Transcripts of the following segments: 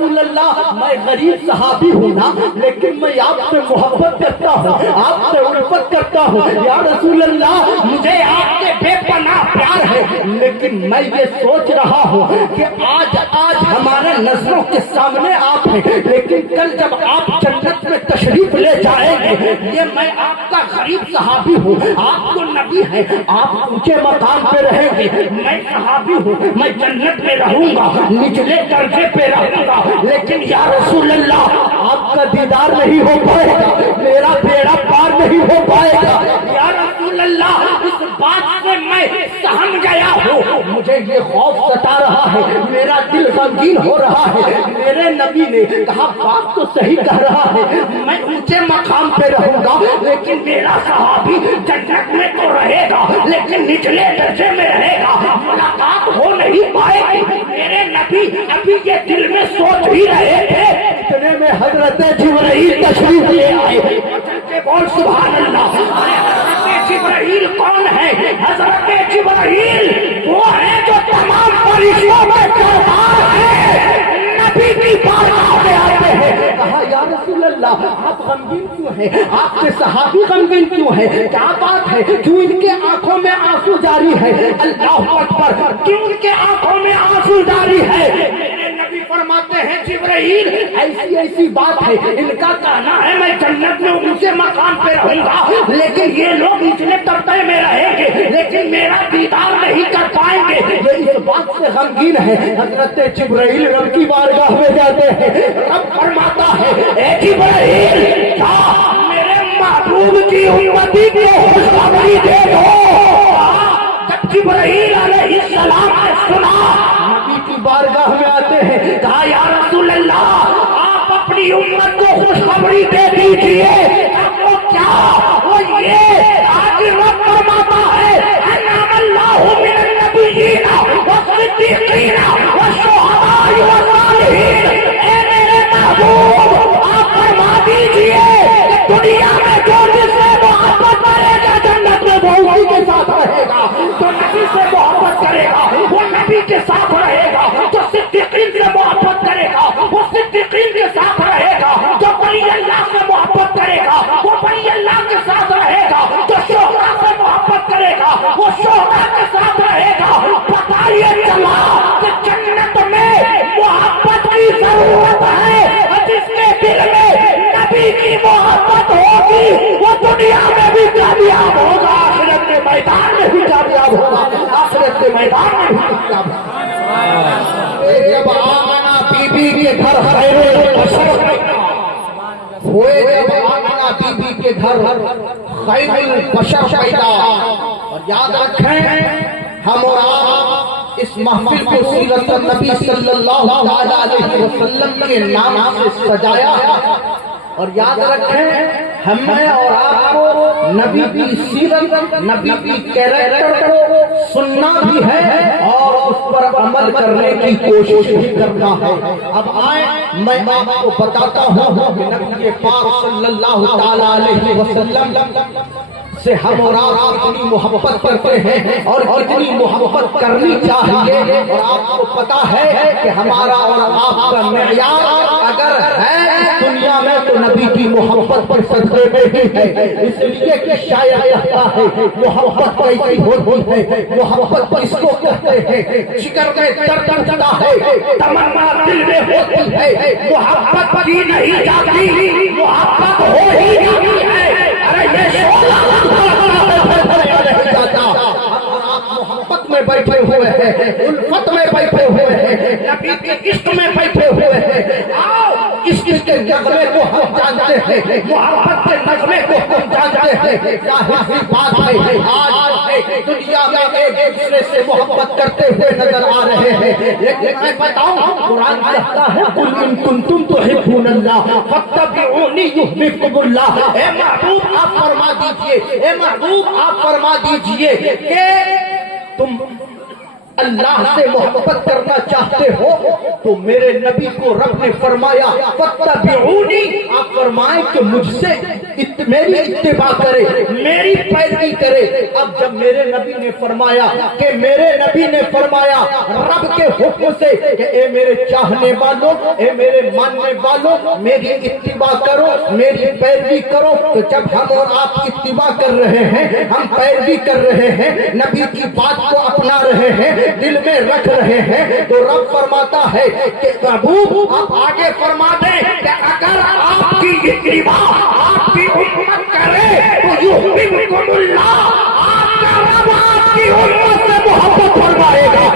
رسول اللہ میں غریب صحابی ہوں نا، لیکن میں آپ سے محبت کرتا ہوں، آپ سے الفت کرتا ہوں یا رسول اللہ، مجھے آپ کے بے پناہ پیار ہے، لیکن میں یہ سوچ رہا ہوں کہ آج ہمارے نظروں کے سامنے آپ ہیں، لیکن کل جب آپ جنت میں تشریف لے جائیں گے، یہ میں آپ کا غریب صحابی ہوں، آپ تو نبی ہیں، آپ اونچے مقام پہ رہیں گے، میں صحابی ہوں، میں جنت میں رہوں گا، نچلے درجے پہ رہوں گا، لیکن یا رسول اللہ آپ کا دیدار نہیں ہو پائے گا، میرا بیڑا پار نہیں ہو پائے گا یا رسول اللہ۔ اس بات سے میں سہم گیا ہوں، مجھے یہ خوف ستا رہا ہے، میرا دل غمگین ہو رہا ہے۔ میرے نبی نے کہا بات تو صحیح کہہ رہا ہے، میں اونچے مقام پہ رہوں گا، لیکن میرا صحابی جنت میں تو رہے گا لیکن نچلے درجے میں رہے گا، ملاقات ہو نہیں پائے گی۔ میرے نبی ابھی یہ دل میں سوچ ہی رہے تھے، اتنے میں حضرت جبرائیل تشریف لے آئے۔ بول سبحان اللہ۔ حضرت جبرائیل کون ہے؟ حضرت جبرائیل وہ ہے جو تمام فرشتوں میں سردار ہے، نبی کی بارگاہ میں آتے ہیں۔ کہا یا رسول اللہ آپ غمگین کیوں ہیں؟ آپ کے صحابی غمگین کیوں ہیں؟ کیا بات ہے؟ کیوں ان کے آنکھوں میں آنسو جاری ہے؟ اللہ اکبر، کیوں ان کے آنکھوں میں آنسو جاری ہے؟ میرے نبی فرماتے ہیں جبرائیل ایسی بات ہے، ان کا کہنا ہے میں جنت میں اونچے مقام پہ رہوں گا، لیکن یہ لوگ نچلے طبقے میں رہیں گے، لیکن میرا دیدار نہیں کر پائیں گے، یہ اس بات سے غمگین ہے۔ حضرت جبرائیل رب کی بارگاہ میں جاتے ہیں، رب فرماتا ہے اے جبرائیل جا میرے محبوب کی امتی کو خوشخبری دے دو۔ جب جبرائیل علیہ السلام نے سنا، نبی کی بارگاہ میں آتے ہیں، کہا یا رسول اللہ آپ اپنی امت کو خوشخبری دے دیجئے۔ وہ کیا؟ وہ یہ آج رب فرماتا ہے انعم اللہ من النبیین والصدیقین والشہداء والصالحین۔ اے میرے محبوب آپ فرما دیجئے کہ دنیا میں جو جس سے محبت کرے گا جنت میں وہ اسی کے ساتھ رہے گا، جو نبی سے محبت کرے گا وہ نبی کے ساتھ رہے گا، جو صدیقین سے محبت کرے گا وہ صدیقین کے ساتھ رہے گا، جو ولی اللہ سے محبت کرے گا وہ ولی اللہ کے ساتھ رہے گا، جو شہداء سے محبت کرے گا وہ شہداء کے ساتھ رہے گا۔ پتہ یہ چلا کہ جنت میں محبت کی ضرورت ہے، جس کے دل میں نبی کی محبت ہوگی وہ دنیا میں بھی کامیاب ہوگا، آخرت کے میدان میں بھی کامیاب ہوگا، آخرت کے میدان میں بھی کامیاب ہوگا۔ جب آمنہ بی بی کے گھر خیر البشر ہوئے، جب آمنہ بی بی کے گھر خیر البشر پیدا، اور یاد رکھیں ہم اور آپ اس محفل کو سیرت نبی صلی اللہ علیہ وسلم کے نام سے سجایا ہے، اور یاد رکھیں ہمیں اور آپ کو نبی کی سیرت، نبی کی کیریکٹر کو سننا بھی ہے اور اس پر عمل کرنے کی کوشش بھی کرنا ہے۔ اب آئیں میں آپ کو بتاتا ہوں کہ نبی پاک صلی اللہ تعالی علیہ وسلم سے ہم اور آپ کتنی محبت کرتے ہیں اور کتنی محبت کرنی چاہیے، اور آپ کو پتا ہے کہ ہمارا اور آپ کا معیار اگر ہے دنیا میں تو نبی کی محبت پر صدقے میں ہی ہے۔ اس لیے کہ شاعر کہتا ہے محبت کیسی ہوتی ہے، محبت کس کو کہتے ہیں، جگر میں درد جاتا ہے، تمنا دل میں ہوتی ہے، محبت کی نہیں جاتی، محبت ہو ہی جاتی ہے۔ ارے یہ محبت میں بیٹھے ہوئے ہیں، الفت میں بیٹھے ہوئے ہیں، نبی کے عشق میں بیٹھے ہوئے ہیں۔ آؤ اس کے نغمے کو ہم جانتے ہیں، محبت کے نغمے کو ہم جانتے ہیں۔ ظاہر سی بات ہے آج دنیا میں ایک دوسرے سے محبت کرتے ہوئے نظر آ رہے ہیں، لیکن میں بتاؤں قرآن کہتا ہے قل ان کنتم تحبون اللہ فاتبعونی یحببکم اللہ۔ اے محبوب آپ فرما دیجئے، اے محبوب آپ فرما دیجئے کہ تم اللہ سے محبت کرنا چاہتے ہو تو میرے نبی کو رب نے فرمایا فاتبعونی، آپ فرمائیں کہ مجھ سے میری اتباع کرے، میری پیروی کرے۔ اب جب میرے نبی نے فرمایا کہ میرے نبی نے فرمایا رب کے حکم سے کہ اے میرے چاہنے والوں، اے میرے ماننے والوں، میری اتباع کرو، میری پیروی کرو، تو جب ہم اور آپ اتباع کر رہے ہیں، ہم پیروی کر رہے ہیں، نبی کی بات کو اپنا رہے ہیں، دل میں رکھ رہے ہیں، تو رب فرماتا ہے کہ محبوب آپ آگے فرما دیں کہ اگر آپ کی اتباع، آپ کی امت کرے تو یحببکم اللہ، آپ کا رب آپ کی امت سے محبت فرمائے گا۔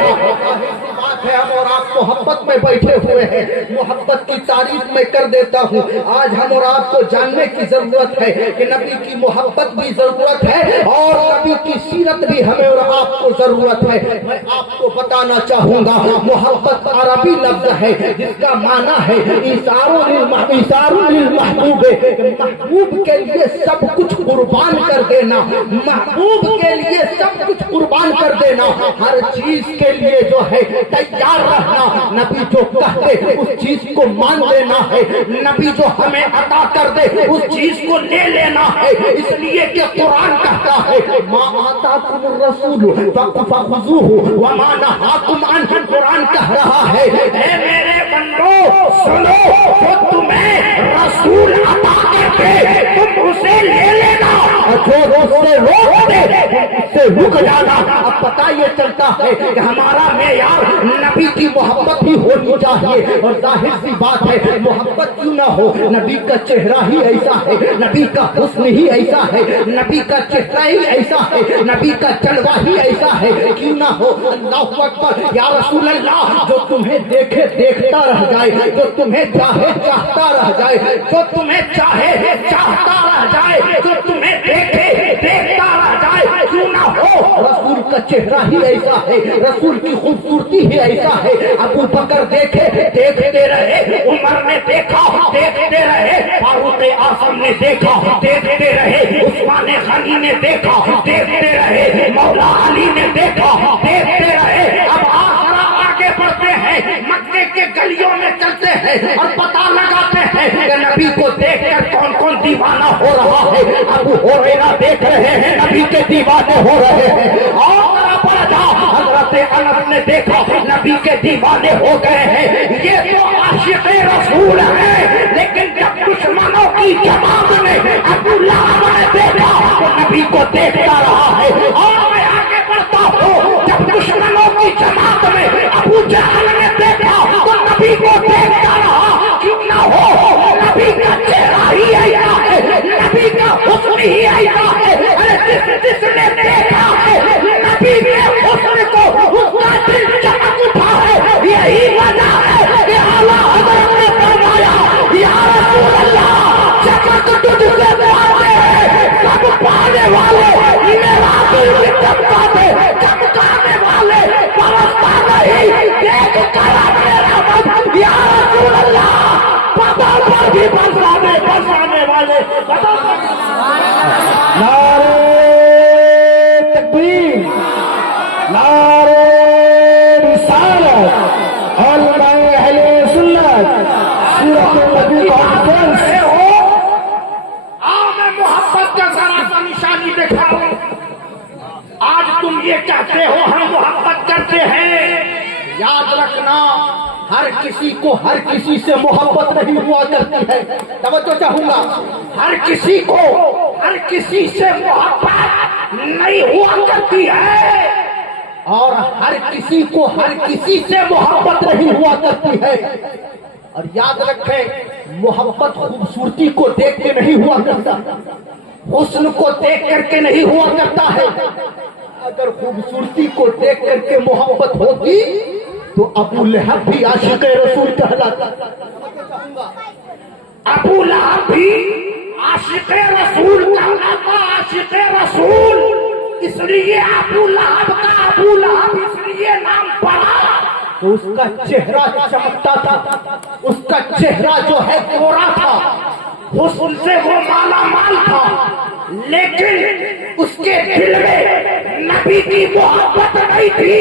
ہم اور آپ محبت میں بیٹھے ہوئے ہیں، محبت کی تعریف میں کر دیتا ہوں۔ آج ہم اور آپ کو جاننے کی ضرورت ہے کہ نبی کی محبت بھی ضرورت ہے اور نبی کی سیرت بھی ہمیں اور آپ کو ضرورت ہے۔ میں آپ کو بتانا چاہوں گا محبت عربی لفظ ہے جس کا معنی ہے ایثار للمحبوب، محبوب کے لیے سب کچھ قربان کر دینا، محبوب کے لیے سب کچھ قربان کر دینا، ہر چیز کے لیے جو ہے تیار رہنا، نبی جو کہتے اس چیز کو مان لینا ہے، نبی جو ہمیں عطا کر دے اس چیز کو لے لینا ہے، اس لیے کہ قرآن کہتا ہے ما آتاکم الرسول فخذوہ وما نہاکم عنہ، قرآن کہہ رہا ہے اے میرے بندو سنو، جو تمہیں رسول عطا کرتے تم اسے لے لینا، جو اس سے روک دے اس سے رک جانا۔ اب پتہ یہ چلتا ہے کہ ہمارا معیار نبی کی محبت ہی ہونی چاہیے، اور ظاہر سی بات ہے محبت کیوں نہ ہو، نبی کا چہرہ ہی ایسا ہے، نبی کا حسن ہی ایسا ہے، نبی کا چہرہ ہی ایسا ہے، نبی کا جلوہ ہی ایسا ہے، کیوں نہ ہو۔ اللہ اکبر، یا رسول اللہ، جو تمہیں دیکھے دیکھتا رہ جائے، جو تمہیں چاہے چاہتا رہ جائے، جو تمہیں چاہے چاہتا رہ جائے، جو تمہیں دیکھے دیکھتا رہ جائے، کیوں نہ ہو۔ رسول کا چہرہ ہی ایسا ہے، رسول کی خوبصورتی ہی ایسا ہے۔ ابو بکر دیکھے دیکھتے رہے، عمر نے دیکھا دیکھتے رہے، فاروق اعظم نے دیکھا دیکھتے رہے، عثمان غنی نے دیکھا دیکھتے رہے، مولا علی نے دیکھا دیکھتے رہے۔ اب آگے بڑھتے ہیں، مکے کے گلیوں میں چلتے ہیں اور پتہ لگاتے ہیں کہ نبی کو دیکھ کر کون کون دیوانہ ہو رہا ہے۔ ابو ہریرہ دیکھ رہے ہیں، نبی کے دیوانے ہو رہے ہیں، اور حضرت انس نے دیکھا نبی کے دیوانے ہو گئے ہیں۔ یہ تو عاشق رسول ہے، لیکن جب دشمنوں کی جماعت نے ابو لہب نے دیکھا تو نبی کو دیکھتا رہا ہے۔ اور میں آگے بڑھتا ہوں، جب دشمنوں کی جماعت میں ابو جہل نے دیکھا تو نبی کو دیکھتا رہا، کیوں نہ ہو، نبی کا چہرہ ہی ایسا ہے، نبی کا حسن ہی ایسا ہے۔ جس نے دیکھا ہے نبی کے حسن کو، اس کا دل چمک اٹھا ہے۔ یہی وجہ ہے کہ اعلیٰ حضرت نے فرمایا یا رسول اللہ، چمک تجھ سے پاتے ہیں سب پانے والے، میرا دل چمکاتے چمکانے والے پرستا نہیں، دیکھ کر میرا مت یا رسول اللہ، بدل پر بھی برسانے والے نعرہ تکبیر، نعرہ رسالت، علماء اہل سنت، سورۃ النبی کانفرنس ہو۔ آؤ میں محبت کا ذرا سا نشانی دکھاؤں۔ آج تم یہ کہتے ہو ہم محبت کرتے ہیں، یاد رکھنا ہر کسی کو ہر کسی سے محبت نہیں ہوا کرتی ہے۔ توجہ چاہوں گا، ہر کسی کو ہر کسی سے محبت نہیں ہوا کرتی ہے، اور ہر کسی کو ہر کسی سے محبت نہیں ہوا کرتی ہے۔ اور یاد رکھیں محبت خوبصورتی کو دیکھ کے نہیں ہوا کرتا، حسن کو دیکھ کر کے نہیں ہوا کرتا ہے۔ اگر خوبصورتی کو دیکھ کر کے محبت ہوتی تو ابو لہب بھی عاشق رسول کہلاتا، ابو لہب بھی عاشق رسول کہلاتا، عاشق رسول۔ اس لیے ابو لہب کا ابو لہب اس لیے نام پڑا تو اس کا چہرہ چمکتا تھا، اس کا چہرہ جو ہے گورا تھا، حسن سے وہ مالا مال تھا، لیکن اس کے دل میں نبی کی محبت نہیں تھی،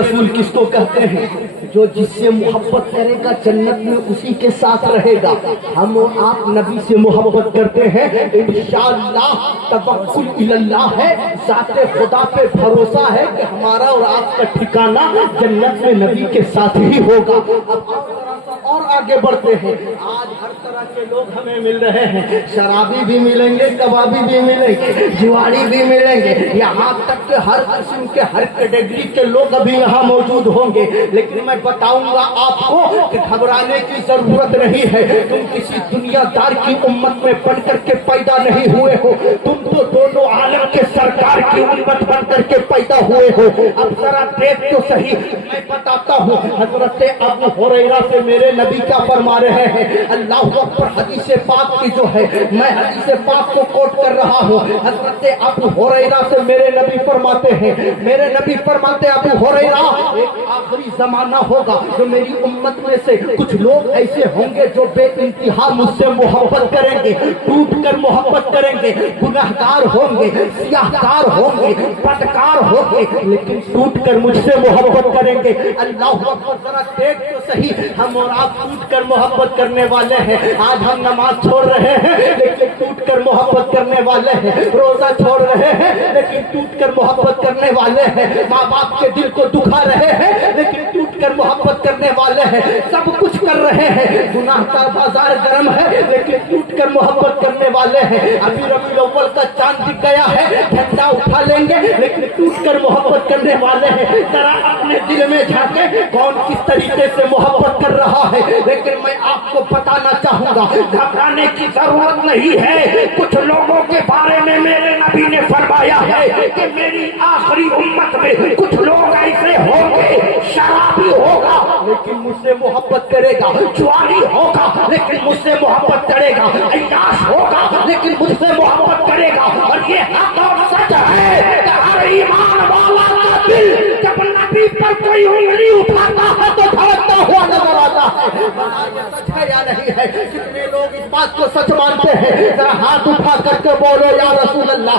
رسول کس کو کہتے ہیں؟ جو جس سے محبت کرے گا جنت میں اسی کے ساتھ رہے گا. ہم اور آپ نبی سے محبت کرتے ہیں، انشاءاللہ توکل الی اللہ ہے، ذات خدا پہ بھروسہ ہے کہ ہمارا اور آپ کا ٹھکانہ جنت میں نبی کے ساتھ ہی ہوگا. اب اور آگے بڑھتے ہیں. آج ہر طرح کے لوگ ہمیں مل رہے ہیں، شرابی بھی ملیں گے، کبابی بھی ملیں گے، جواری بھی ملیں گے، یہاں تک کہ ہر قسم کے ہر کیٹیگری کے لوگ ابھی یہاں موجود ہوں گے. لیکن میں بتاؤں گا آپ کو کہ گھبرانے کی ضرورت نہیں ہے. تم کسی دنیا دار کی امت میں بن کر کے پیدا نہیں ہوئے ہو، تم تو دونوں عالم کے سرکار کی امت بن کر کے پیدا ہوئے ہو. اب ذرا دیکھ تو صحیح، میں بتاتا ہوں. حضرت ابو ہریرہ سے میرے نبی کیا فرما رہے ہیں؟ اللہ اکبر. حدیث پاک کی جو ہے، میں حدیث پاک کو کوٹ کر رہا ہوں. حضرت ابو ہریرہ سے میرے نبی فرماتے ہیں، میرے نبی فرماتے ابو ہریرہ، ایک آخری زمانہ ہوگا جو میری امت میں سے کچھ لوگ ایسے ہوں گے جو بے انتہا مجھ سے محبت کریں گے، ٹوٹ کر محبت کریں گے، گناہگار ہوں گے، سیاہکار ہوں گے، بدکار ہوں گے، لیکن ٹوٹ کر مجھ سے محبت کریں گے. اللہ اکبر. ذرا دیکھ تو صحیح، ہم اور آپ ٹوٹ کر محبت کرنے والے ہیں. آج ہم نماز چھوڑ رہے ہیں لیکن ٹوٹ کر محبت کرنے والے ہیں. روزہ چھوڑ رہے ہیں لیکن ٹوٹ کر محبت کرنے والے ہیں. ماں باپ کے دل کو دکھا رہے ہیں لیکن ٹوٹ کر محبت کرنے والے ہیں. سب کچھ کر رہے ہیں، گناہ کا بازار گرم ہے لیکن ٹوٹ کر محبت کرنے والے ہیں. ابھی ربیع الاول کا چاند دکھ گیا ہے، جھنڈا اٹھا لیں گے لیکن ٹوٹ کر محبت کرنے والے ہیں. ذرا اپنے دل میں جھانکیں کون کس طریقے سے محبت کر رہا ہے. لیکن میں آپ کو بتانا چاہوں گا، گھبرانے کی ضرورت نہیں ہے. کچھ لوگوں کے بارے میں میرے نبی نے فرمایا ہے کہ میری آخری امت میں کچھ لوگ ایسے ہوں گے، شرابی ہوگا لیکن مجھ سے محبت کرے گا، جواری ہوگا لیکن مجھ سے محبت کرے گا، عیاش ہوگا لیکن مجھ سے محبت کرے گا. اور یہ حق اور سچ ہے کہ ہر ایمان والا کا دل جب نبی پر کوئی انگلی اٹھاتا ہے تو دھڑکتا ہوا نظر آتا ہے. سچ ہے یا نہیں ہے؟ کتنے لوگ اس بات کو سچ مانتے ہیں؟ ذرا ہاتھ اٹھا کر کے بولو یا رسول اللہ.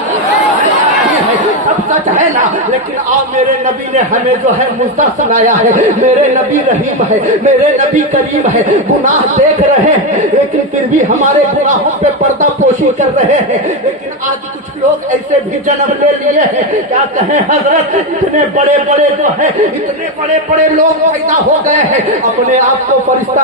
سب سچ ہے نا؟ لیکن آپ میرے نبی نے ہمیں جو ہے مزدہ سنایا ہے. میرے نبی رحیم ہے، میرے نبی کریم ہے. گناہ دیکھ رہے ہیں لیکن پھر بھی ہمارے گناہوں پہ پردہ پوشی کر رہے ہیں. لیکن آج کچھ لوگ ایسے بھی جنم لے لیے ہیں، کیا کہیں حضرت، اتنے بڑے بڑے جو ہے، اتنے بڑے بڑے لوگ پیدا ہو گئے ہیں، اپنے آپ کو فرشتہ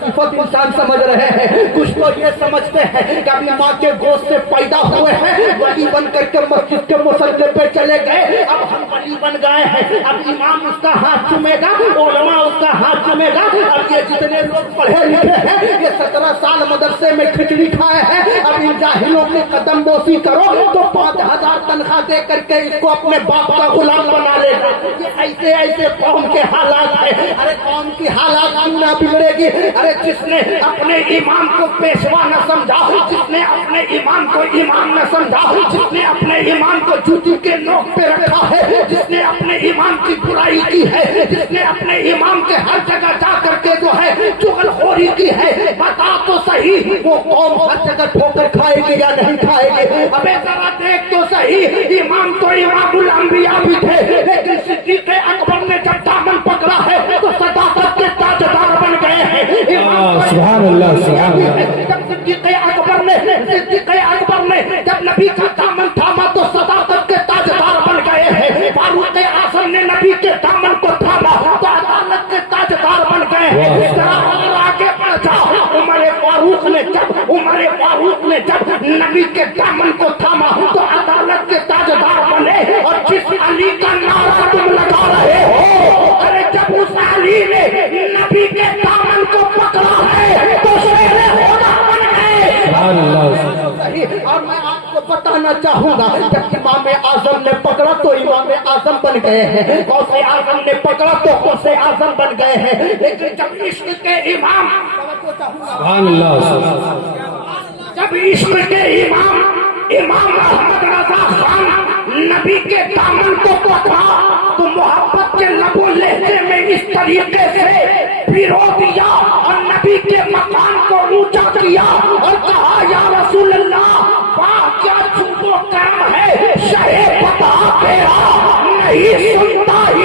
صفت انسان سمجھ رہے ہیں. کچھ تو یہ سمجھتے ہیں کہ ابھی ماں کے گوشت سے پیدا ہوئے ہیں، ولی بن کر کے مسجد کے مصلی پہ چلے گئے، اب ہم ولی بن گئے ہیں، اب امام اس کا ہاتھ چومے گا، علماء اس کا ہاتھ چومے گا. اب یہ جتنے لوگ پڑھے لکھے ہیں، یہ 17 سال مدرسے میں کھچڑی کھائے ہیں، اب ان جاہلوں کی قدم بوسی کرو تو 5000 تنخواہ دے کر کے اس کو اپنے باپ کا غلام بنا لے گا. یہ ایسے ایسے قوم کے حالات ہیں. ارے قوم کی حالات کیوں نہ بگڑے گی؟ ارے جس نے اپنے امام کو پیشوا نہ سمجھا، جس نے اپنے امام کو امام نہ سمجھا، جس نے اپنے امام کو جوتی کے نوک پہ رکھا ہے، جس نے اپنے امام کی برائی کی ہے، جس نے اپنے امام کے ہر جگہ جا کر کے جو ہے چغل خوری کی ہے، بتا تو صحیح وہ قوم ہر جگہ ٹھوکر کھائے گی یا نہیں کھائے گی؟ ابے ذرا دیکھ تو صحیح، امام تو امام الانبیاء بھی تھے، لیکن صدیق اکبر نے جب دامن پکڑا ہے تو صداقت کے تاجدار بن گئے ہیں. سبحان اللہ سبحان اللہ. جب صدیق اکبر نے جب نبی کا دامن تھاما تو صداقت کے تاجدار بن گئے ہیں. فاروق اعظم نے نبی کے دامن کو تھاما تو عدالت کے تاجدار بن گئے ہیں. ذرا اور آگے بڑھ جاؤ. عمر فاروق نے جب نبی کے دامن کو تھاما تو عدالت کے تاجدار بنے. اور جس علی کا نعرہ تم لگا رہے ہو، ارے جب اس علی نے نبی کے دامن کو پکڑا ہے تو شیر خدا بن گئے. سبحان اللہ. اور میں آپ کو بتانا چاہوں گا، جب امام اعظم نے پکڑا تو امام اعظم بن گئے ہیں، غوث اعظم نے پکڑا تو غوث اعظم بن گئے ہیں. لیکن جب عشق کے امام، سبحان اللہ. جب عشق کے امام احمد رضا خان نبی کے دامن کو پکڑا تو محبت کے لب و لہجے میں اس طریقے سے پھرو دیا اور نبی کے مقام کو اونچا کیا اور کہا یا رسول اللہ، واہ کیا جھوٹ و کرم ہے، شہ پتا تیرا نہیں سنتا ہی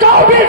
24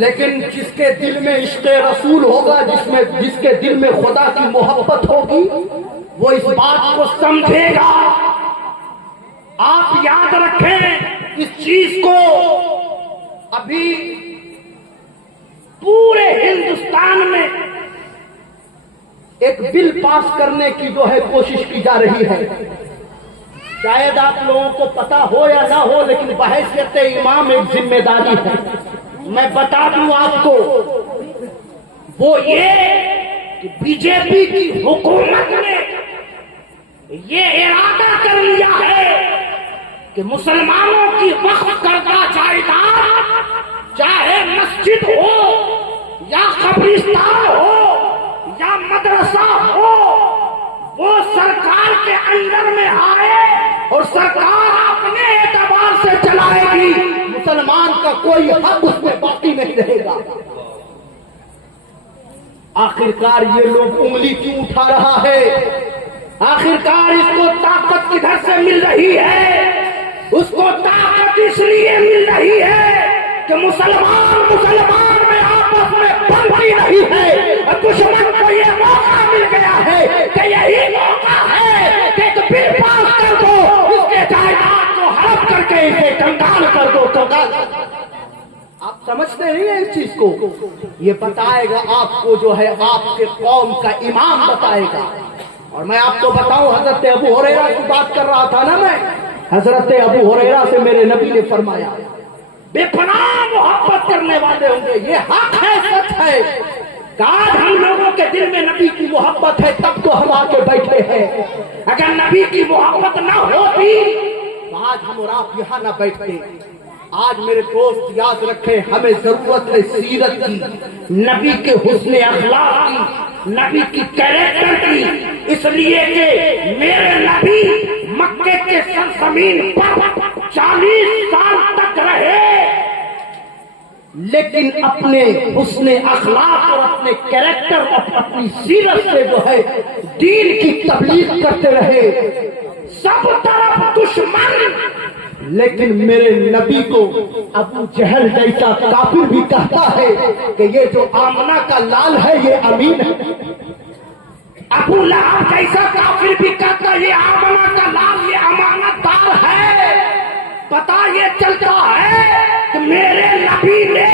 لیکن جس کے دل میں عشق رسول ہوگا، جس کے دل میں خدا کی محبت ہوگی، وہ اس بات کو سمجھے گا۔ آپ یاد رکھیں اس چیز کو، ابھی پورے ہندوستان میں ایک بل پاس کرنے کی جو ہے کوشش کی جا رہی ہے۔ شاید آپ لوگوں کو پتا ہو یا نہ ہو، لیکن بحیثیت امام ایک ذمہ داری ہے۔ میں بتا دوں آپ کو، وہ یہ کہ بی جے پی کی حکومت نے یہ ارادہ کر لیا ہے کہ مسلمانوں کی وقف کردہ جائیداد، چاہے مسجد ہو یا قبرستان ہو یا مدرسہ ہو، وہ سرکار کے اندر میں آئے اور سرکار اپنے اعتبار سے چلائے گی۔ مسلمان کا کوئی حق اس میں باقی نہیں رہے گا۔ آخرکار یہ لوگ انگلی کیوں اٹھا رہا ہے؟ آخرکار اس کو طاقت کدھر سے مل رہی ہے؟ اس کو طاقت اس لیے مل رہی ہے کہ مسلمان میں آپس میں بنتی رہی ہے، اور دشمن کو یہ موقع مل گیا ہے کہ یہی موقع ہے کہ ایک بل پاس کر دو، اس کے جائیداد کو ہڑپ کر کے اسے کنگال کر دو۔ آپ سمجھتے نہیں ہیں اس چیز کو؟ یہ بتائے گا آپ کو، جو ہے آپ کے قوم کا امام بتائے گا۔ اور میں آپ کو بتاؤں، حضرت ابو ہریرہ کی بات کر رہا تھا نا میں، حضرت ابو ہریرہ سے میرے نبی نے فرمایا بے پناہ محبت کرنے والے ہوں گے، یہ حق ہے، سچ ہے۔ آج ہم لوگوں کے دل میں نبی کی محبت ہے، تب تو ہم آ کے بیٹھے ہیں۔ اگر نبی کی محبت نہ ہوتی تو آج ہم اور آپ یہاں نہ بیٹھتے۔ آج میرے دوست یاد رکھیں، ہمیں ضرورت ہے سیرت کی، نبی کے حسن اخلاق کی، نبی کی کیریکٹر کی، اس لیے کہ میرے نبی مکے کے سرزمین پر 40 سال تک رہے، لیکن اپنے حسن اخلاق اور اپنے کیریکٹر اور اپنی سیرت سے جو ہے دین کی تبلیغ کرتے رہے۔ سب طرف دشمن، لیکن میرے نبی کو ابو جہل جیسا کافر بھی کہتا ہے کہ یہ جو آمنہ کا لال ہے یہ امین ہے۔ ابو لہب جیسا کافر بھی کہتا ہے یہ آمنہ کا لال یہ امانت دار ہے۔ پتا یہ چلتا ہے کہ میرے نبی نے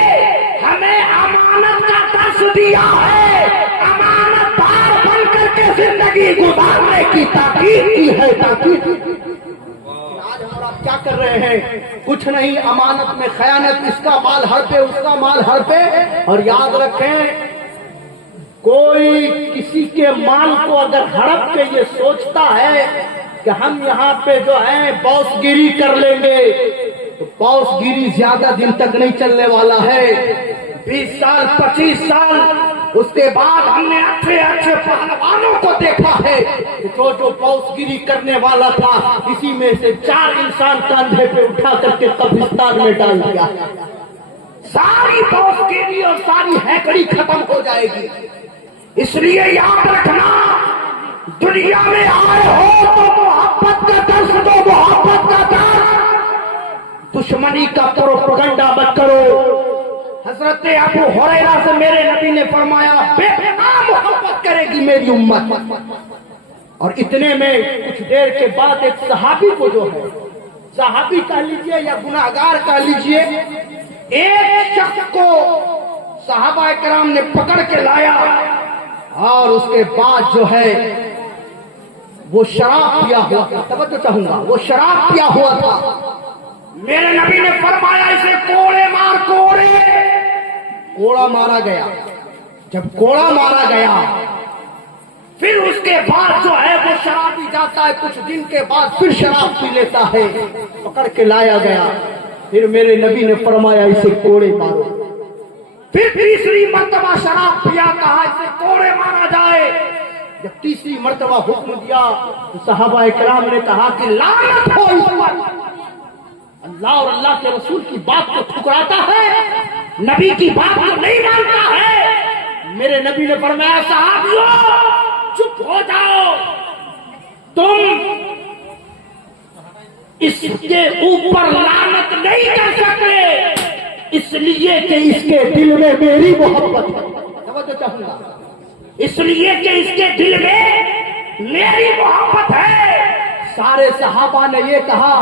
ہمیں امانت کا درس دیا ہے، امانت دار بن کر کے زندگی گزارنے کی تاکید کی ہے، تاکید۔ آج ہم آپ کیا کر رہے ہیں؟ کچھ نہیں، امانت میں خیانت، اس کا مال ہڑپے، اس کا مال ہڑپے۔ اور یاد رکھیں، کوئی کسی کے مال کو اگر ہڑپ کے یہ سوچتا ہے کہ ہم یہاں پہ جو ہے باس گیری کر لیں گے، تو باس گیری زیادہ دن تک نہیں چلنے والا ہے۔ 20 سال 25 سال اس کے بعد ہم نے اچھے اچھے پہلوانوں کو دیکھا ہے کہ جو باس گیری کرنے والا تھا، اسی میں سے 4 انسان کاندھے پہ اٹھا کر کے قبرستان میں ڈال دیا۔ ساری باس گیری اور ساری ہیکڑی ختم ہو جائے گی۔ اس لیے یاد رکھنا، دنیا میں آئے ہو تو محبت کا درس دو، محبت کا درس، دشمنی کا پروپیگنڈا مت کرو۔ حضرت ابو ہریرہ سے میرے نبی نے فرمایا بے پناہ محبت کرے گی میری امت۔ اور اتنے میں کچھ دیر کے بعد ایک صحابی کو، جو ہے صحابی کہہ لیجئے یا گناہگار کہہ لیجئے، ایک شخص کو صحابہ کرام نے پکڑ کے لایا، اور اس کے بعد جو ہے وہ شراب پیا ہوا تھا۔ توجہ چاہوں گا، وہ شراب پیا ہوا تھا۔ میرے نبی نے فرمایا اسے کوڑے مار، کوڑا مارا گیا۔ جب کوڑا مارا گیا، پھر اس کے بعد جو ہے وہ شرابی جاتا ہے، کچھ دن کے بعد پھر شراب پی لیتا ہے، پکڑ کے لایا گیا۔ پھر میرے نبی نے فرمایا اسے کوڑے مارو۔ پھر تیسری مرتبہ شراب پیا، کہا اسے کوڑے مارا جائے۔ جب تیسری مرتبہ حکم دیا تو صحابہ اکرام نے کہا کہ لعنت ہو اس پر، اللہ اور اللہ کے رسول کی بات کو ٹھکراتا ہے، نبی کی بات کو نہیں مانتا ہے۔ میرے نبی نے فرمایا صحابیوں چپ ہو جاؤ، تم اس کے اوپر لعنت نہیں کر سکتے، اس لیے کہ اس کے دل میں میری محبت ہے. توجہ چاہوں گا. اس لیے کہ اس کے دل میں میری محبت ہے. سارے صحابہ نے یہ کہا.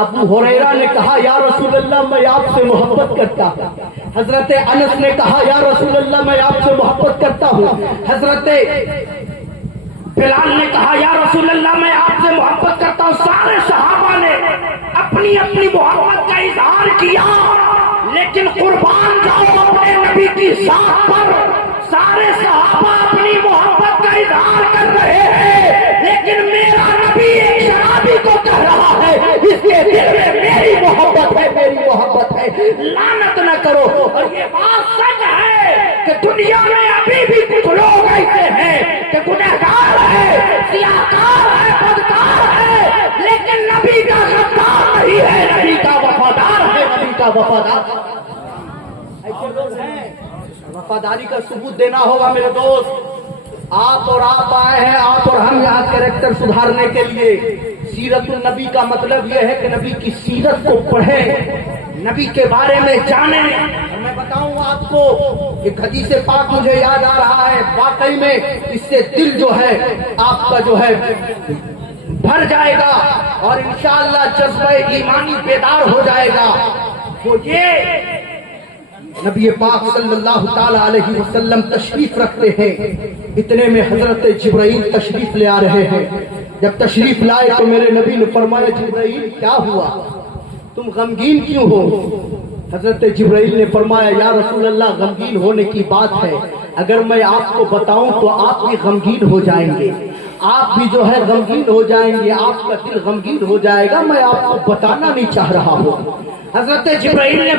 ابو ہریرہ نے کہا یا رسول اللہ میں آپ سے محبت کرتا ہوں. حضرت انس نے کہا یا رسول اللہ میں آپ سے محبت کرتا ہوں. حضرت بلال نے کہا یا رسول اللہ میں آپ سے محبت کرتا ہوں. سارے صحابہ نے اپنی اپنی محبت کا اظہار کیا. لیکن قربان جاؤ اپنے نبی کی ذات پر. سارے صحابہ اپنی محبت کا اظہار کر رہے ہیں, لیکن میرا نبی ایک شرابی کو کہہ رہا ہے اس کے دل میں میری محبت ہے, میری محبت ہے. لعنت نہ کرو. اور یہ بات سچ ہے کہ دنیا میں ابھی بھی کچھ لوگ ایسے ہیں کہ گنہگار ہے, سیاہکار ہے, بدکار ہے, لیکن نبی کا غدار نہیں ہے, نبی کا وفادار ہے, نبی کا وفادار. ایسے لوگ ہیں. وفاداری کا ثبوت دینا ہوگا میرے دوست. آپ اور آپ آئے ہیں, آپ اور ہم یہاں کریکٹر سدھارنے کے لیے. سیرت النبی کا مطلب یہ ہے کہ نبی کی سیرت کو پڑھیں, نبی کے بارے میں جانیں. میں بتاؤں آپ کو ایک حدیث پاک مجھے یاد آ رہا ہے. واقعی میں اس سے دل جو ہے آپ کا جو ہے بھر جائے گا اور انشاءاللہ جذبہ ایمانی بیدار ہو جائے گا. وہ یہ نبی پاک صلی اللہ تعالی علیہ وسلم تشریف رکھتے ہیں. اتنے میں حضرت جبرائیل تشریف لے آ رہے ہیں. جب تشریف لائے تو میرے نبی نے فرمایا جبرائیل کیا ہوا, تم غمگین کیوں ہو؟ حضرت جبرائیل نے فرمایا یا رسول اللہ غمگین ہونے کی بات ہے, اگر میں آپ کو بتاؤں تو آپ بھی غمگین ہو جائیں گے, آپ بھی جو ہے غمگین ہو جائیں گے, آپ کا دل غمگین ہو جائے گا, میں آپ کو بتانا نہیں چاہ رہا ہوں. حضرت جبرائیل نے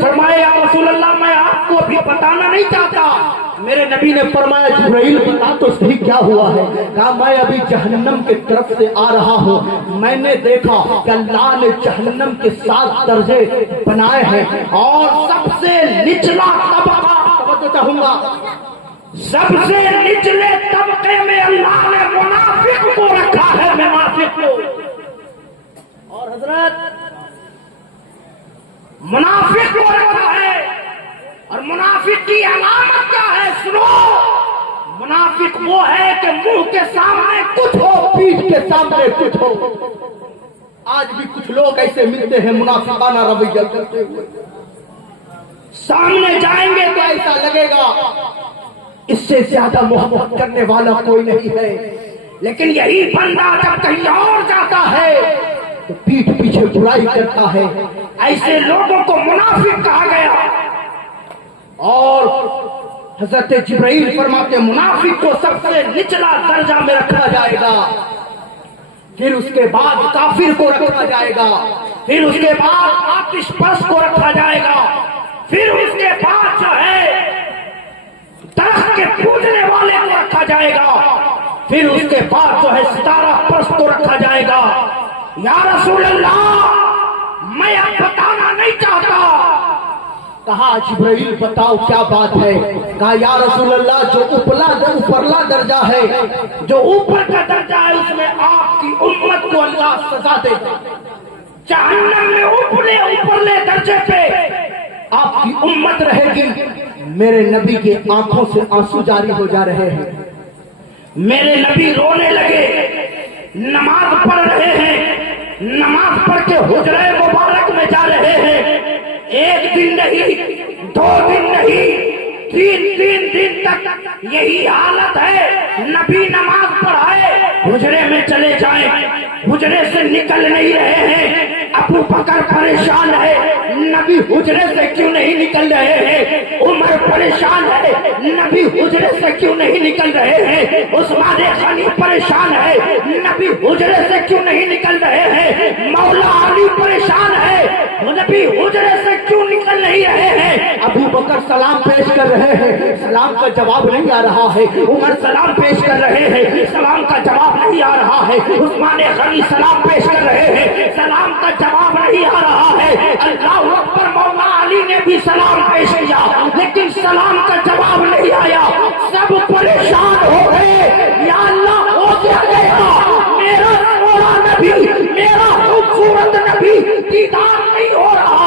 فرمایا یا رسول اللہ میں آپ کو ابھی بتانا نہیں چاہتا. میرے نبی نے فرمایا جبرائیل بتا تو صحیح کیا ہوا ہے. کہا میں ابھی جہنم کی طرف سے آ رہا ہوں. میں نے دیکھا کہ اللہ نے جہنم کے 7 درجے بنائے ہیں اور سب سے نچلا طبقہ, توجہ چاہوں گا, سب سے نچلے طبقے میں اللہ نے منافق کو رکھا ہے, منافق کو. اور حضرت منافق کو رکھا ہے, اور منافق کی علامت کیا ہے سنو. منافق وہ ہے کہ منہ کے سامنے کچھ ہو, پیٹھ کے سامنے کچھ ہو. آج بھی کچھ لوگ ایسے ملتے ہیں منافقانہ رویہ کرتے ہوئے. سامنے جائیں گے تو ایسا لگے گا اس سے زیادہ محبت کرنے والا کوئی نہیں ہے, لیکن یہی بندہ جب کہیں اور جاتا ہے تو پیٹھ پیچھے برائی کرتا ہے. ایسے لوگوں کو منافق کہا گیا. اور حضرت جبرائیل فرماتے منافق کو سب سے نچلا درجہ میں رکھا جائے گا, پھر اس کے بعد کافر کو رکھا جائے گا, پھر اس کے بعد آتش پرست کو رکھا جائے گا, پھر اس کے بعد جو ہے درخت کے پوجنے والے کو رکھا جائے گا, پھر اس کے بعد جو ہے ستارہ پرست کو رکھا جائے گا. یا رسول اللہ میں اب بتانا نہیں چاہتا. کہا جبرائیل بتاؤ کیا بات ہے. کہا یا رسول اللہ جو اوپرلا درجہ ہے, جو اوپر کا درجہ ہے اس میں آپ کی امت کو اللہ سزا دے گا. جہنم میں اوپرلے درجے پہ آپ کی امت رہے گی. میرے نبی کے آنکھوں سے آنسو جاری ہو جا رہے ہیں. میرے نبی رونے لگے, نماز پڑھ رہے ہیں, نماز پڑھ کے حجرے مبارک میں جا رہے ہیں. 1 دن نہیں, 2 دن نہیں, 3 دن تک یہی حالت ہے. نبی نماز پڑھائے حجرے میں چلے جائیں, حجرے سے نکل نہیں رہے ہیں. ابو بکر پریشان ہے, نبی حجرے سے کیوں نہیں نکل رہے ہیں. عمر پریشان ہے, نبی حجرے سے کیوں نہیں نکل رہے ہیں. عثمان غنی پریشان ہے, نبی حجرے سے کیوں نہیں نکل رہے ہیں. مولا علی پریشان ہے, نبی حجرے سے کیوں نکل نہیں رہے ہیں. ابو بکر سلام پیش کر رہے ہیں, سلام کا جواب نہیں آ رہا ہے. عمر سلام پیش کر رہے ہیں, سلام کا جواب نہیں آ رہا ہے. عثمان غنی سلام پیش کر رہے ہیں, سلام کا جواب نہیں آ رہا ہے. اللہ اکبر, مولا علی نے بھی سلام پیش کیا لیکن سلام کا جواب نہیں آیا. سب پریشان ہو گئے, یا اللہ ہو کیا گیا. میرا سونا نبی, میرا خوبصورت نبی دیدار نہیں ہو رہا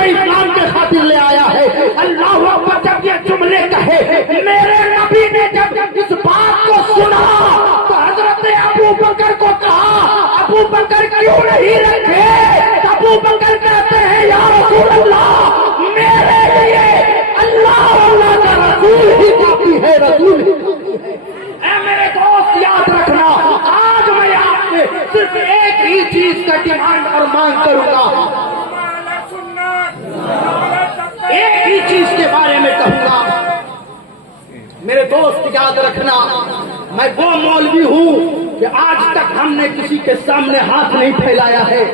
میں اسلام کے خاطر لے آیا ہے۔ اللہ اکبر جب یہ جملے کہے، میرے نبی نے جب اس بات کو سنا تو حضرت ابو بکر کو کہا، ابو بکر کیوں نہیں رکھے؟ ابو بکر کہتے ہیں یا رسول اللہ، میرے لیے اللہ اللہ کا رسول ہی کافی ہے، رسول ہی کافی ہے۔ اے میرے دوست یاد رکھنا، آج میں آپ سے صرف ایک ہی چیز کا ڈیمانڈ اور مانگ کروں گا، ایک ہی چیز کے بارے میں کہوں گا۔ میرے دوست یاد رکھنا، میں وہ مولوی ہوں کہ آج تک ہم نے کسی کے سامنے ہاتھ نہیں پھیلایا ہے،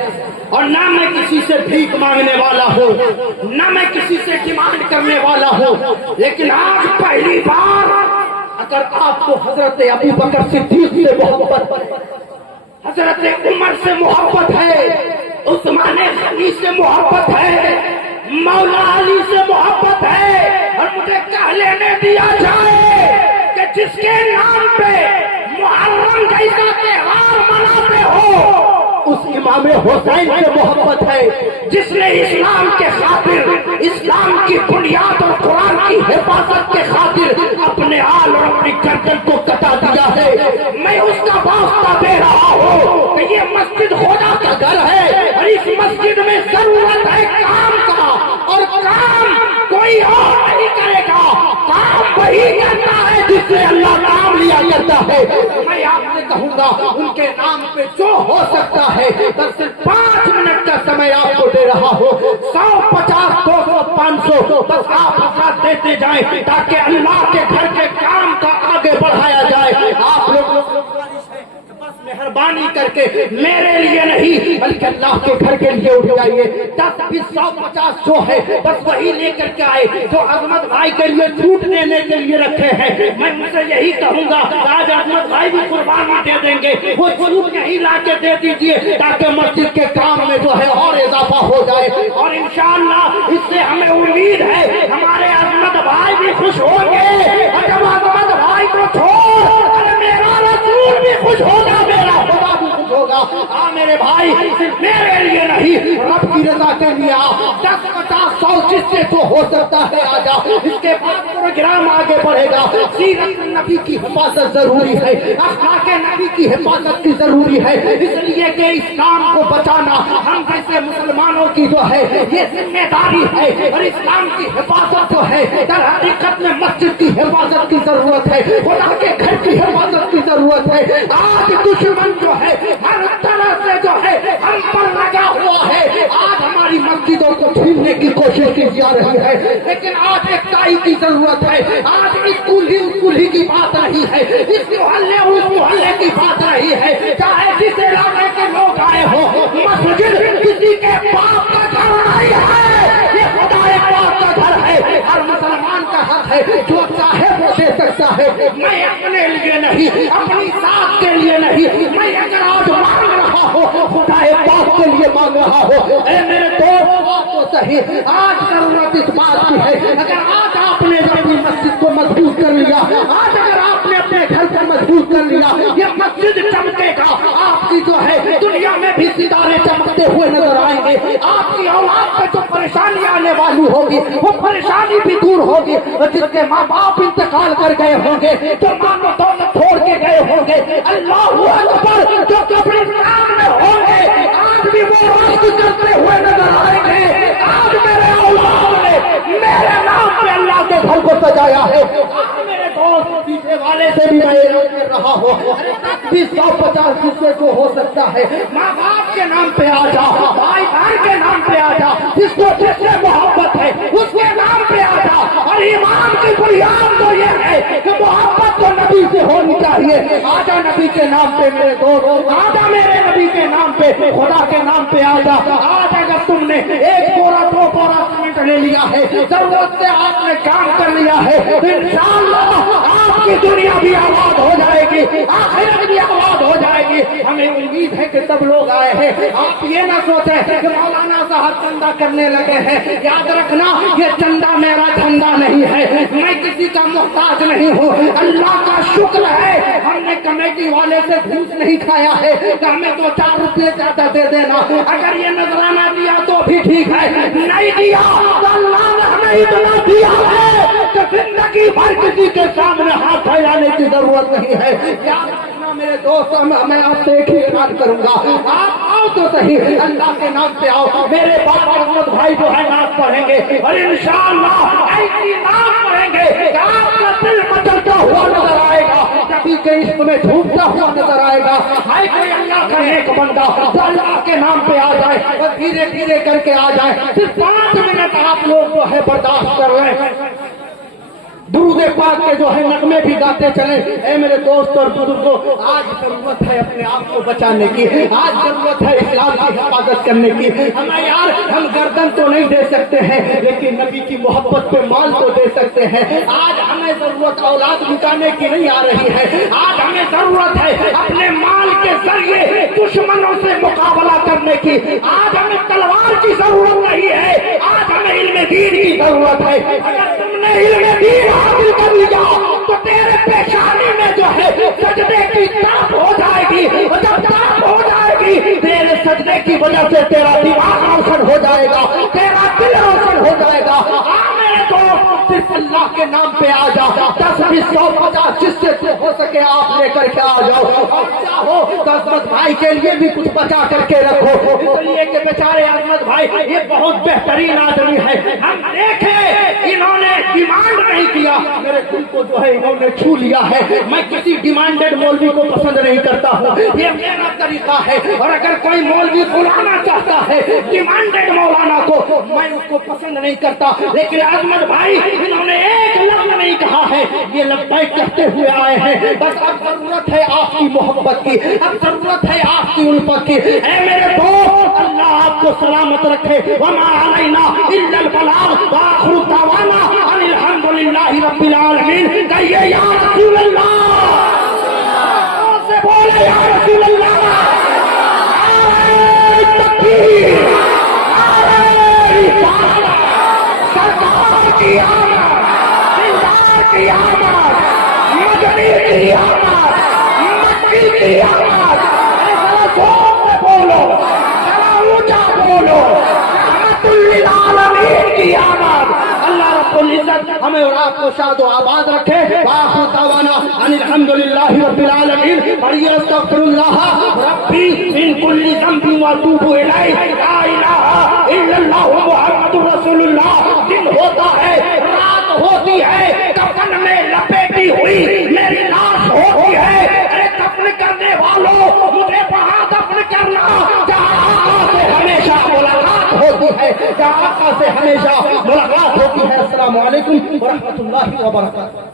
اور نہ میں کسی سے بھیک مانگنے والا ہوں، نہ میں کسی سے ڈیمانڈ کرنے والا ہوں، لیکن آج پہلی بار اگر آپ کو حضرت ابو بکر صدیق سے محبت ہے، حضرت عمر سے محبت ہے، عثمان غنی سے محبت ہے، مولا علی سے محبت ہے، اور مجھے کہہ لینے دیا جائے کہ جس کے نام پہ محرم جیسا تہوار مناتے ہو اس امام حسین سے محبت ہے، جس نے اسلام کے خاطر، اسلام کی بنیاد اور قرآن کی حفاظت کے خاطر اپنے آل اور اپنی گردن کو کٹا دیا ہے۔ میں اس کا واسطہ دے رہا ہوں کہ یہ مسجد خدا کا گھر ہے، اور اس مسجد میں ضرورت ہے کام کا، اور کام کوئی اور نہیں کرے گا، کام وہی کرتا ہے جس سے اللہ نام لیا کرتا ہے۔ میں آپ سے کہوں گا ان کے نام پہ جو ہو سکتا ہے، بس صرف 5 منٹ کا سمے آپ کو دے رہا ہوں، 100 50 200 500 بس آپ حضرات دیتے جائیں تاکہ اللہ کے گھر کے کام کا آگے بڑھایا جائے۔ آپ لوگ بس مہربانی کر کے میرے لیے نہیں بلکہ اللہ کے گھر کے لیے اٹھ جائیے۔ 10 20 100 50 جو ہے بس وہی لے کر کے آئے جو عظمت بھائی کے لیے چھوٹ دینے کے لیے رکھے ہیں۔ میں ان سے یہی کہوں گا آج عظمت بھائی بھی قربانی دے دیں گے، وہ چھوٹ یہی لا کے دے دیجیے تاکہ مسجد کے کام میں جو ہے اور اضافہ ہو جائے، اور انشاءاللہ اس سے ہمیں امید ہے ہمارے عظمت بھائی بھی خوش ہوں گے، اور جب عظمت بھائی کو چھوڑ میرا رسول بھی خوش ہوگا، میرا خدا بھی خوش ہوگا۔ میرے بھائی صرف میرے لیے نہیں رب کی رضا کے لیے 10 50 100 جس سے جو ہو سکتا ہے آ جا۔ اس کے بعد پروگرام آگے بڑھے گا۔ سیرت نبی کی حفاظت ضروری ہے، اخلاق نبی کی حفاظت کی ضروری ہے، اس لیے کہ اسلام کو بچانا ہم جیسے مسلمانوں کی جو ہے یہ ذمہ داری ہے، اور اسلام کی حفاظت جو ہے در حقیقت میں مسجد کی حفاظت کی ضرورت ہے، خدا کے گھر کی حفاظت کی ضرورت ہے۔ آج دشمن جو ہے ہر طرح سے جو ہے ہم پر لگا ہوا ہے، آج ہماری مسجدوں کو چھیننے کی کوشش کی جا رہی ہے، لیکن آج ایک تائی کی ضرورت ہے۔ آج اس کلی کی بات نہیں ہے، اس محلے اس محلے کی بات نہیں ہے، چاہے جس علاقے کے لوگ آئے ہو، مسجد کسی کے باپ کا گھر نہیں ہے، یہ خدا پاک کا گھر ہے، ہر مسلمان کا حق ہے، جو چاہے وہ دے سکتا ہے۔ میں اپنے لیے نہیں، اپنی ذات کے لیے نہیں، میں اگر آج مانگ رہا ہوں خدا پاک کے لیے مانگ رہا ہوں۔ اے میرے دوست تو صحیح، آج ضرورت اس بات کی ہے، اگر آج آپ نے اپنی مسجد کو مضبوط کر لیا، آج اگر آپ نے اپنے گھر کو مضبوط کر لیا، یہ مسجد چمکے گا، آپ کی جو ہے دنیا میں بھی ستارے چمکتے ہوئے نظر آئیں گے، آپ کی اولاد پہ جو پریشانی آنے والی ہوگی وہ پریشانی بھی دور ہوگی، جس کے ماں باپ انتقال کر گئے ہوں گے، جو ماں کو دولت چھوڑ کے گئے ہوں گے، اللہ اکبر، جو قبرستان میں ہوں گے آج بھی وہ رشک کرتے ہوئے نظر آئیں گے۔ آج میرے اولاد نے میرے نام پہ اللہ کے گھر کو سجایا ہے۔ میرے دوست پیچھے والے سے بھی میں اعلان کر رہا ہوں، 20 100 50 جس سے جو ہو سکتا ہے ماں باپ کے نام پہ آ جا، بھائی بھائی کے نام پہ آ جا، جس کو جس سے محبت ہے اس کے نام پہ آ جا، اور ایمان کی بنیاد تو یہ ہے کہ محبت تو نبی سے ہونی چاہیے۔ آجا نبی کے نام پہ میرے دوست، آجا میرے نبی کے نام پہ، خدا کے نام پہ آجا۔ آج اگر تم نے 1 بورا 2 بورا سیمنٹ لے لیا ہے، ضرورت سے آپ نے کام کر لیا ہے، تو انشاءاللہ آپ کی دنیا بھی آباد ہو جائے گی، آخرت بھی آباد ہو جائے گی۔ ہمیں امید ہے کہ سب لوگ آئے ہیں، آپ یہ نہ سوچیں کہ مولانا صاحب چندہ کرنے لگے ہیں، یاد رکھنا یہ چندہ میرا چندہ نہیں ہے، میں کسی کا محتاج نہیں ہوں. اللہ کا شکر ہے ہم نے کمیٹی والے سے گھوس نہیں کھایا ہے کہ ہمیں 2-4 روپے زیادہ دے دینا. اگر یہ نذرانہ دیا تو بھی ٹھیک ہے, نہیں دیا تو اللہ نے ہمیں اتنا دیا ہے کہ زندگی بھر کسی کے سامنے ہاتھ پھیلانے کی ضرورت نہیں ہے. یاد رکھنا میرے دوست, میں آپ سے ایک ہی اعلان کروں گا, آپ آؤ تو صحیح, اللہ کے نام سے آؤ. میرے باپ احمد بھائی جو ہے نعت پڑھیں گے اور انشاءاللہ ایسی نعت پڑھیں گے کہ آپ کا دل مچلتا ہوا نظر آئے گا, کبھی کے عشق میں جھومتا ہوا نظر آئے گا. ہے کوئی اللہ کا نیک بندہ جو اللہ کے نام پہ آ جائے اور دھیرے دھیرے کر کے آ جائے. صرف 5 منٹ آپ لوگ جو ہے برداشت کر لیں, درود پاک کے جو ہے نغمے بھی گاتے چلیں. اے میرے دوست اور بزرگوں, آج ضرورت ہے اپنے آپ کو بچانے کی, آج ضرورت ہے اسلام کی حفاظت کرنے کی. ہمیں یار ہم گردن تو نہیں دے سکتے ہیں لیکن نبی کی محبت پہ مال تو دے سکتے ہیں. آج ہمیں ضرورت اولاد لٹانے کی نہیں آ رہی ہے, آج ہمیں ضرورت ہے اپنے مال کے ذریعے دشمنوں سے مقابلہ کرنے کی. آج ہمیں تلوار کی ضرورت نہیں ہے, آج ہمیں علم دین کی ضرورت ہے. اگر تم نے علم دین حاصل کر لیا تو تیرے پیشانی میں جو ہے سجدے کی تاپ ہو جائے گی, اور جب تاپ ہو جائے گی تیرے سجدے کی وجہ سے تیرا دماغ روشن ہو جائے گا, تیرا دل روشن ہو جائے گا. میرے دوست صرف اللہ کے نام پہ آ جا, 10, 20, 100, 50 جس سے ہو سکے آپ لے کر کے آ جاؤ. اور چاہو تو احمد بھائی کے لیے بھی کچھ بچا کر کے رکھو, اس لیے کہ بیچارے احمد بھائی یہ بہت بہترین آدمی ہے. ہم دیکھیں انہوں نے ڈیمانڈ نہیں کیا, میرے دل کو جو ہے انہوں نے چھو لیا ہے. میں کسی ڈیمانڈڈ مولوی کو پسند نہیں کرتا ہوں, یہ میرا طریقہ ہے. اور اگر کوئی مولوی بلانا چاہتا ہے ڈیمانڈڈ مولانا کو, میں اس کو پسند نہیں کرتا. لیکن احمد بھائی انہوں نے ایک لفظ نہیں کہا ہے, یہ لبیک کہتے ہوئے آئے ہیں. بس اب ضرورت ہے آپ کی محبت کی, اب ضرورت ہے آپ کی الفت کی. اے میرے دوست, اللہ آپ کو سلامت رکھے. وما علینا الا البلاغ وآخر دعوانا ان الحمدللہ رب العالمین. کہیے یا رسول اللہ, سے بولے یا رسول اللہ. تکبیر, سرکار کی آمد, دلدار کی آمد, مدنی کی آمد, مکی کی آمد. ذرا زور سے بولو, ذرا اونچا بولو, رحمت للعالمین کی آمد. اللہ رب العزت ہمیں اور آپ کو شاد و آباد رکھے. وآخر دعوانا ان الحمدللہ رب العالمین. پڑھیے استغفر اللہ ربی من کل ذنب واتوب الیہ, لا الہ الا اللہ محمد رسول اللہ. دن ہوتا ہے, رات ہوتی ہے, کفن میں لپیٹی ہوئی میری لاش ہوتی ہے. اے دفن کرنے والوں, مجھے وہاں دفن کرنا جہاں آقا سے ہمیشہ ملاقات ہوتی ہے, جہاں آقا سے ہمیشہ ملاقات ہوتی ہے. السلام علیکم ورحمۃ اللہ وبرکاتہ.